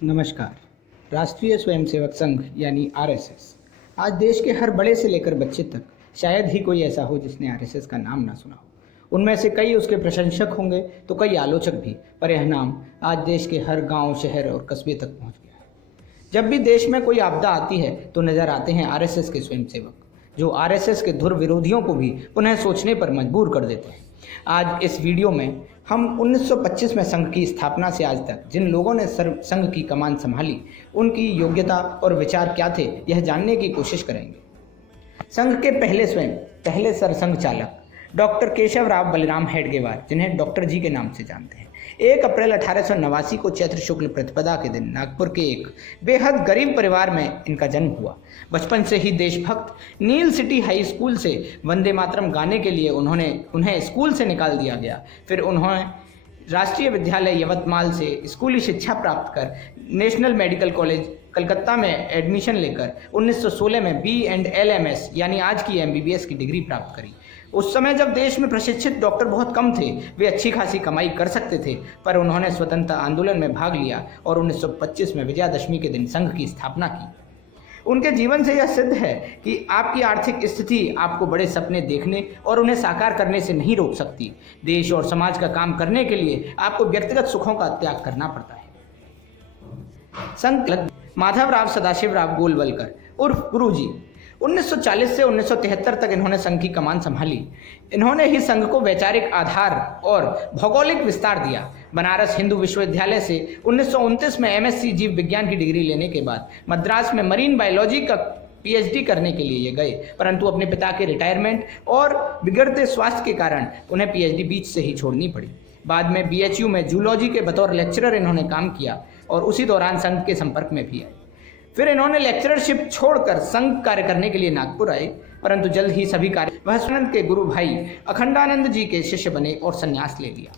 नमस्कार। राष्ट्रीय स्वयंसेवक संघ यानी आरएसएस आज देश के हर बड़े से लेकर बच्चे तक शायद ही कोई ऐसा हो जिसने आरएसएस का नाम ना सुना हो। उनमें से कई उसके प्रशंसक होंगे तो कई आलोचक भी, पर यह नाम आज देश के हर गांव, शहर और कस्बे तक पहुंच गया है। जब भी देश में कोई आपदा आती है तो नजर आते हैं आरएसएस के स्वयंसेवक, जो आरएसएस के धुर विरोधियों को भी पुनः सोचने पर मजबूर कर देते हैं। आज इस वीडियो में हम 1925 में संघ की स्थापना से आज तक जिन लोगों ने संघ की कमान संभाली, उनकी योग्यता और विचार क्या थे, यह जानने की कोशिश करेंगे। संघ के पहले सरसंघ चालक डॉक्टर केशवराव बलिराम हेडगेवार, जिन्हें डॉक्टर जी के नाम से जानते हैं, 1 अप्रैल 1889 को चैत्र शुक्ल प्रतिपदा के दिन नागपुर के एक बेहद गरीब परिवार में इनका जन्म हुआ। बचपन से ही देशभक्त नील सिटी हाई स्कूल से वंदे मातरम गाने के लिए उन्हें स्कूल से निकाल दिया गया। फिर उन्होंने राष्ट्रीय विद्यालय यवतमाल से स्कूली शिक्षा प्राप्त कर नेशनल मेडिकल कॉलेज कलकत्ता में एडमिशन लेकर 1916 में B.Ed.LM.S यानी आज की MBBS की डिग्री प्राप्त करी। उस समय जब देश में प्रशिक्षित डॉक्टर बहुत कम थे, वे अच्छी खासी कमाई कर सकते थे, पर उन्होंने स्वतंत्रता आंदोलन में भाग लिया और 1925 में विजयादशमी के दिन संघ की स्थापना की। उनके जीवन से यह सिद्ध है कि आपकी आर्थिक स्थिति आपको बड़े सपने देखने और उन्हें साकार करने से नहीं रोक सकती। देश और समाज का काम करने के लिए आपको व्यक्तिगत सुखों का त्याग करना पड़ता है। संघ माधवराव सदाशिवराव गोलवलकर उर्फ गुरुजी 1940 से 1973 तक इन्होंने संघ की कमान संभाली। इन्होंने ही संघ को वैचारिक आधार और भौगोलिक विस्तार दिया। बनारस हिंदू विश्वविद्यालय से 1929 में MSc जीव विज्ञान की डिग्री लेने के बाद मद्रास में मरीन बायोलॉजी का PhD करने के लिए ये गए, परंतु अपने पिता के रिटायरमेंट और बिगड़ते स्वास्थ्य के कारण उन्हें PhD बीच से ही छोड़नी पड़ी। बाद में BHU में जूलॉजी के बतौर लेक्चरर इन्होंने काम किया और उसी दौरान संघ के संपर्क में भी आए। फिर इन्होंने लेक्चरशिप छोड़कर संघ कार्य करने के लिए नागपुर आए, परंतु जल्द ही सभी कार्य वह के गुरु भाई अखंडानंद जी के शिष्य बने और संन्यास ले लिया।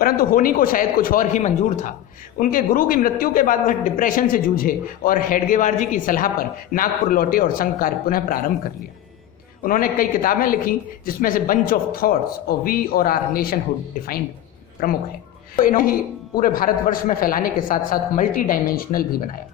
परंतु होनी को शायद कुछ और ही मंजूर था। उनके गुरु की मृत्यु के बाद वह डिप्रेशन से जूझे और हेडगेवार जी की सलाह पर नागपुर लौटे और संघ कार्य पुनः प्रारंभ कर लिया। उन्होंने कई किताबें लिखी, जिसमें से बंच ऑफ थॉट्स और वी और आर नेशनहुड डिफाइंड प्रमुख है। तो इन्होंने ही पूरे भारतवर्ष में फैलाने के साथ साथ मल्टी डायमेंशनल भी बनाया।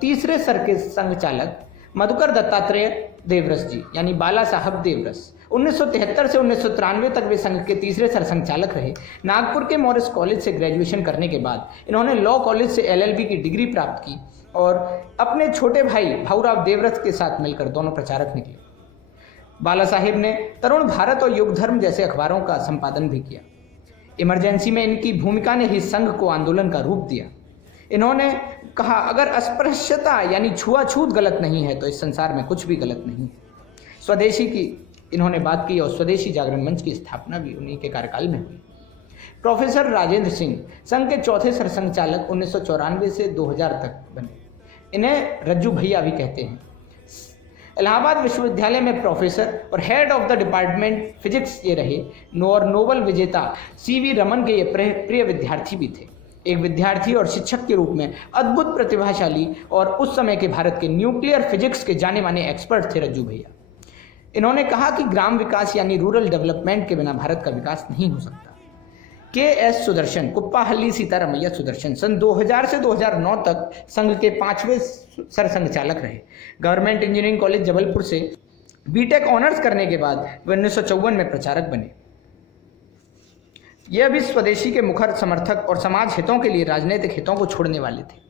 तीसरे सर के संघ चालक मधुकर दत्तात्रेय देवरस जी यानी बाला साहब देवरस 1973 से 1993 तक वे संघ के तीसरे सरसंघ चालक रहे। नागपुर के मॉरिस कॉलेज से ग्रेजुएशन करने के बाद इन्होंने लॉ कॉलेज से LLB की डिग्री प्राप्त की और अपने छोटे भाई भाऊराव देवरस के साथ मिलकर दोनों प्रचारक निकले। बाला साहेब ने तरुण भारत और युग धर्म जैसे अखबारों का संपादन भी किया। इमरजेंसी में इनकी भूमिका ने ही संघ को आंदोलन का रूप दिया। इन्होंने कहा, अगर अस्पृश्यता यानी छुआछूत गलत नहीं है तो इस संसार में कुछ भी गलत नहीं है। स्वदेशी की इन्होंने बात की और स्वदेशी जागरण मंच की स्थापना भी उन्हीं के कार्यकाल में हुई। प्रोफेसर राजेंद्र सिंह संघ के चौथे सरसंघ चालक 1994 से 2000 तक बने। इन्हें रज्जू भैया भी कहते हैं। इलाहाबाद विश्वविद्यालय में प्रोफेसर और head of the department physics ये रहे और नोबल विजेता CV रमन के ये प्रिय विद्यार्थी भी थे। एक विद्यार्थी और शिक्षक के रूप में अद्भुत प्रतिभाशाली और उस समय के भारत के न्यूक्लियर फिजिक्स के जाने माने एक्सपर्ट थे रज्जू भैया। इन्होंने कहा कि ग्राम विकास यानी रूरल डेवलपमेंट के बिना भारत का विकास नहीं हो सकता। KS सुदर्शन, कुप्पाहल्ली सीतारमैया सुदर्शन सन 2000 से 2009 तक संघ के 5वें सरसंघ चालक रहे। गवर्नमेंट इंजीनियरिंग कॉलेज जबलपुर से B.Tech ऑनर्स करने के बाद वे 1954 में प्रचारक बने। यह भी स्वदेशी के मुखर समर्थक और समाज हितों के लिए राजनीतिक हितों को छोड़ने वाले थे।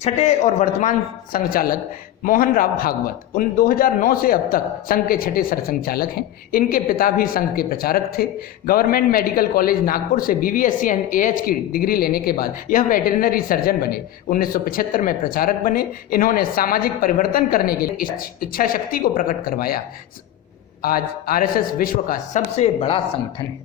छठे और वर्तमान संघ चालक मोहन राव भागवत 2009 से अब तक संघ के छठे सरसंघ चालक हैं। इनके पिता भी संघ के प्रचारक थे। गवर्नमेंट मेडिकल कॉलेज नागपुर से BVSc एंड AH की डिग्री लेने के बाद यह वेटरनरी सर्जन बने। 1975 में प्रचारक बने। इन्होंने सामाजिक परिवर्तन करने के लिए इच्छा शक्ति को प्रकट करवाया। आज RSS विश्व का सबसे बड़ा संगठन है।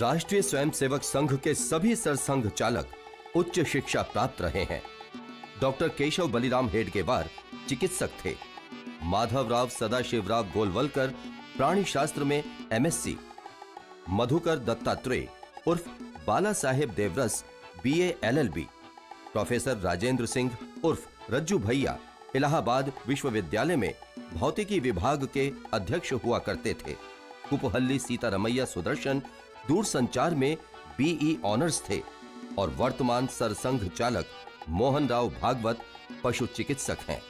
राष्ट्रीय स्वयंसेवक संघ के सभी सरसंघ चालक उच्च शिक्षा प्राप्त रहे हैं। डॉक्टर केशव बलिराम हेडगेवार चिकित्सक थे। माधवराव सदाशिवराव गोलवलकर प्राणी शास्त्र में MSc, मधुकर दत्तात्रेय उर्फ Bala Saheb Deoras BA LLB, professor Rajendra Singh उर्फ रज्जू भैया इलाहाबाद विश्वविद्यालय में भौतिकी विभाग के अध्यक्ष हुआ करते थे। कुपहल्ली सीतारमैया सुदर्शन दूरसंचार में बीई ऑनर्स थे और वर्तमान सरसंघ चालक मोहन राव भागवत पशु चिकित्सक हैं।